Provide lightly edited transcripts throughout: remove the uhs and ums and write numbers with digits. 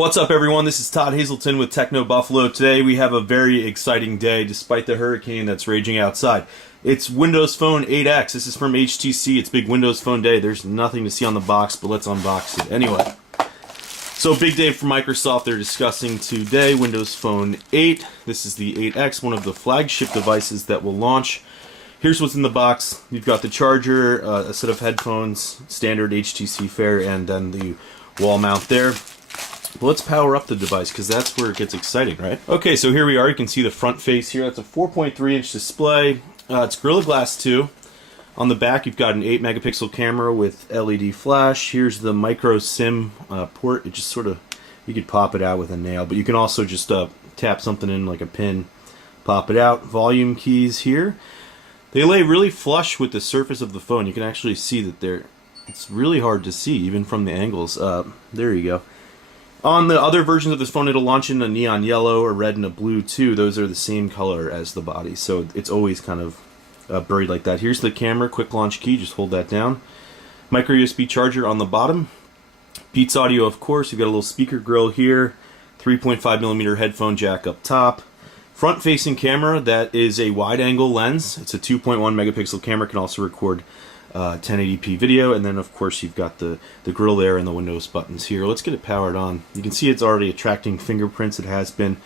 What's up, everyone? This is Todd Hazelton with Techno Buffalo. Today we have a very exciting day despite the hurricane that's raging outside. It's Windows Phone 8X. This is from HTC. It's big Windows Phone Day. There's nothing to see on the box, but let's unbox it. Anyway, so big day for Microsoft. They're discussing today Windows Phone 8. This is the 8X, one of the flagship devices that will launch. Here's what's in the box. You've got the charger, a set of headphones, standard HTC fare, and then the wall mount there. Well, let's power up the device because that's where it gets exciting, right? Okay, so here we are. You can see the front face here. That's a 4.3-inch display. It's Gorilla Glass 2. On the back, you've got an 8-megapixel camera with LED flash. Here's the micro SIM port. It just sort of, you could pop it out with a nail, but you can also just tap something in like a pin, pop it out. Volume keys here. They lay really flush with the surface of the phone. You can actually see that it's really hard to see, even from the angles. There you go. On the other versions of this phone, it'll launch in a neon yellow, a red, and a blue too. Those are the same color as the body, so it's always kind of buried like that. Here's the camera, quick launch key, just hold that down. Micro USB charger on the bottom. Beats audio, of course. You've got a little speaker grill here. 3.5mm headphone jack up top. Front-facing camera, that is a wide-angle lens. It's a 2.1-megapixel camera, can also record 1080p video, and then of course you've got the grill there and the Windows buttons here. Let's get it powered on. You can see it's already attracting fingerprints. It has been.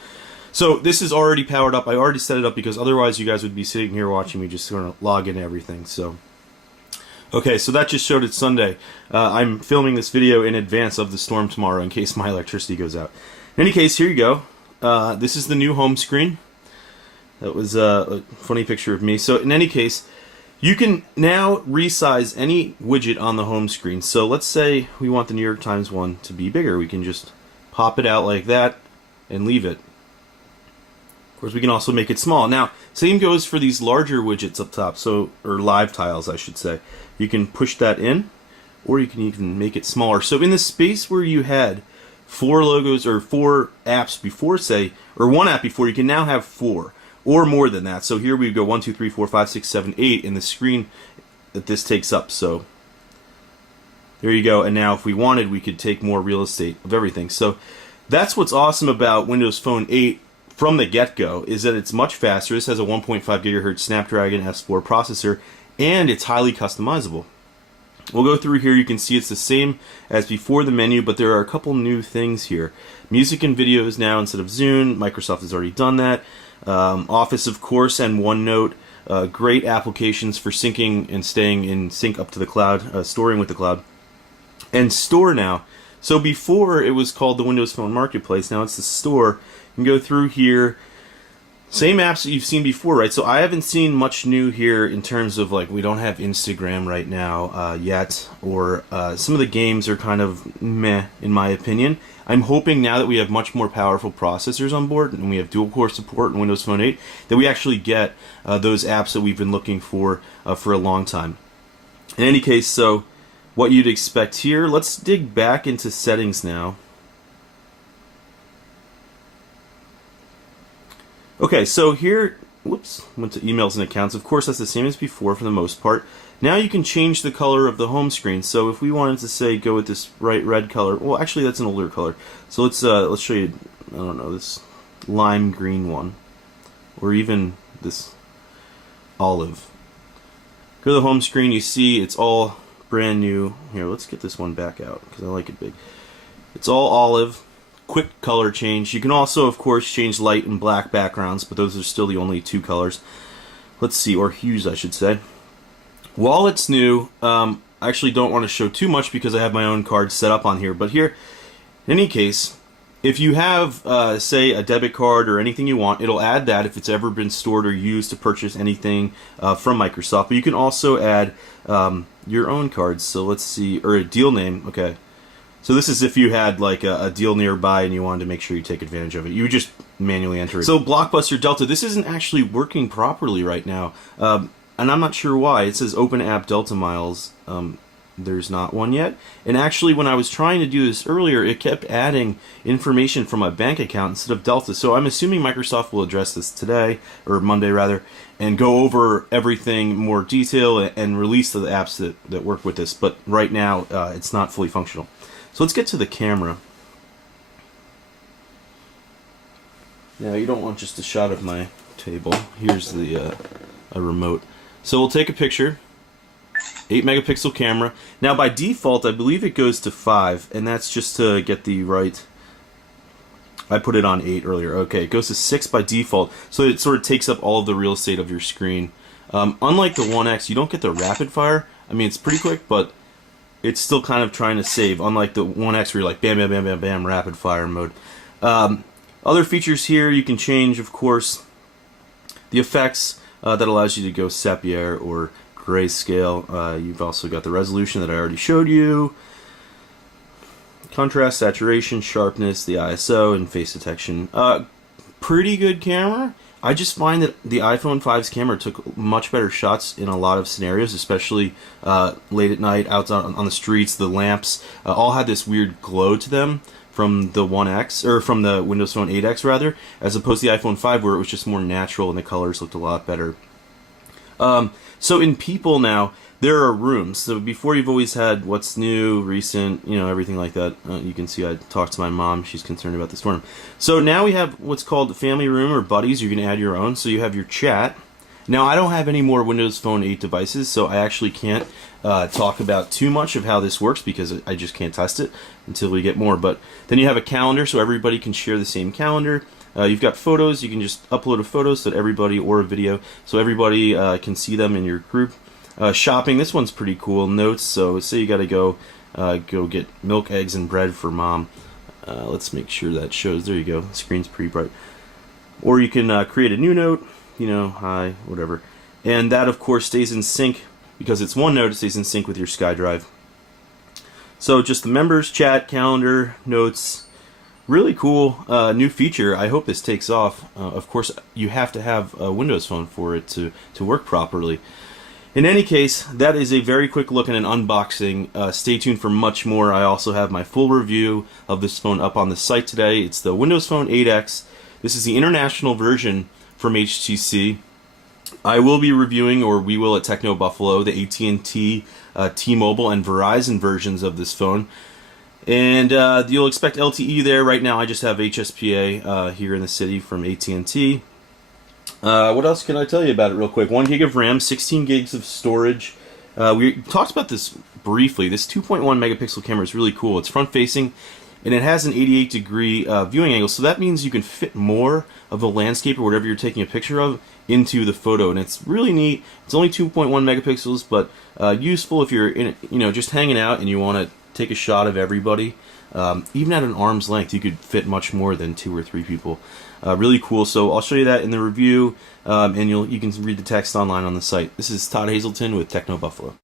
So this is already powered up. I already set it up because otherwise you guys would be sitting here watching me just sort of log in everything. So okay, so that just showed it's Sunday. I'm filming this video in advance of the storm tomorrow in case my electricity goes out. In any case, here you go. This is the new home screen. That was a funny picture of me. So in any case, you can now resize any widget on the home screen. So let's say we want the New York Times one to be bigger. We can just pop it out like that and leave it. Of course, we can also make it small. Now, same goes for these larger widgets up top, or live tiles, I should say. You can push that in, or you can even make it smaller. So in the space where you had 4 logos or 4 apps before, say, or 1 app before, you can now have 4. Or more than that. So here we go 1, 2, 3, 4, 5, 6, 7, 8 in the screen that this takes up. So there you go. And now if we wanted, we could take more real estate of everything. So that's what's awesome about Windows Phone 8 from the get-go, is that it's much faster. This has a 1.5 gigahertz Snapdragon S4 processor, and it's highly customizable. We'll go through here. You can see it's the same as before the menu, but there are a couple new things here. Music and videos now instead of Zune. Microsoft has already done that. Office, of course, and OneNote. Great applications for syncing and staying in sync up to the cloud, storing with the cloud. And Store now. So before it was called the Windows Phone Marketplace. Now it's the Store. You can go through here. Same apps that you've seen before, right? So I haven't seen much new here in terms of, like, we don't have Instagram right now yet, or some of the games are kind of meh, in my opinion. I'm hoping now that we have much more powerful processors on board, and we have dual-core support in Windows Phone 8, that we actually get those apps that we've been looking for a long time. In any case, so what you'd expect here, let's dig back into settings now. Okay, so here, whoops, went to emails and accounts. Of course, that's the same as before for the most part. Now you can change the color of the home screen. So if we wanted to say go with this bright red color, well, actually that's an older color. So let's show you, I don't know, this lime green one, or even this olive. Go to the home screen. You see it's all brand new. Here, let's get this one back out because I like it big. It's all olive. Quick color change. You can also, of course, change light and black backgrounds, but those are still the only 2 colors. Let's see, or hues, I should say. While it's new, I actually don't want to show too much because I have my own card set up on here. But here, in any case, if you have, say, a debit card or anything you want, it'll add that if it's ever been stored or used to purchase anything from Microsoft. But you can also add your own cards. So let's see, or a deal name. Okay. So this is if you had like a deal nearby and you wanted to make sure you take advantage of it. You would just manually enter it. So Blockbuster Delta, this isn't actually working properly right now. And I'm not sure why. It says Open App Delta Miles. There's not one yet. And actually when I was trying to do this earlier, it kept adding information from my bank account instead of Delta. So I'm assuming Microsoft will address this today, or Monday rather, and go over everything in more detail and release the apps that work with this. But right now, it's not fully functional. So let's get to the camera. Now you don't want just a shot of my table. Here's the a remote. So we'll take a picture. 8 megapixel camera. Now by default, I believe it goes to 5, and that's just to get the right. I put it on 8 earlier. Okay, it goes to 6 by default, so it sort of takes up all of the real estate of your screen. Unlike the One X, you don't get the rapid fire. I mean, it's pretty quick, but it's still kind of trying to save. Unlike the One X, where you're like bam, bam, bam, bam, bam, rapid fire mode. Other features here, you can change, of course, the effects that allows you to go sepia or grayscale. You've also got the resolution that I already showed you. Contrast, saturation, sharpness, the ISO, and face detection. Pretty good camera. I just find that the iPhone 5's camera took much better shots in a lot of scenarios, especially late at night, out on the streets. The lamps all had this weird glow to them from the One X, or from the Windows Phone 8X rather, as opposed to the iPhone 5 where it was just more natural and the colors looked a lot better. So in People now, there are rooms. So before you've always had what's new, recent, you know, everything like that. You can see I talked to my mom. She's concerned about this forum. So now we have what's called the family room or buddies. You can add your own. So you have your chat. Now I don't have any more Windows Phone 8 devices, so I actually can't talk about too much of how this works because I just can't test it until we get more. But then you have a calendar, so everybody can share the same calendar. You've got photos. You can just upload a photo so that everybody, or a video, so everybody can see them in your group. Shopping, this one's pretty cool. Notes, so say you gotta go get milk, eggs, and bread for mom. Let's make sure that shows. There you go. The screen's pretty bright. Or you can create a new note, you know, hi, whatever. And that, of course, stays in sync because it's one note. It stays in sync with your SkyDrive. So just the members, chat, calendar, notes. Really cool new feature. I hope this takes off. Of course, you have to have a Windows Phone for it to work properly. In any case, that is a very quick look and an unboxing. Stay tuned for much more. I also have my full review of this phone up on the site today. It's the Windows Phone 8X. This is the international version from HTC. I will be reviewing, or we will at Techno Buffalo, the ATandT, T-Mobile, and Verizon versions of this phone. And you'll expect LTE there. Right now I just have HSPA here in the city from ATandT. What else can I tell you about it real quick? 1 gig of RAM, 16 gigs of storage. We talked about this briefly. This 2.1 megapixel camera is really cool. It's front facing and it has an 88-degree viewing angle, so that means you can fit more of the landscape or whatever you're taking a picture of into the photo, and it's really neat. It's only 2.1 megapixels, but useful if you're just hanging out and you want to take a shot of everybody. Even at an arm's length, you could fit much more than 2 or 3 people. Really cool. So I'll show you that in the review, and you can read the text online on the site. This is Todd Hazelton with Techno Buffalo.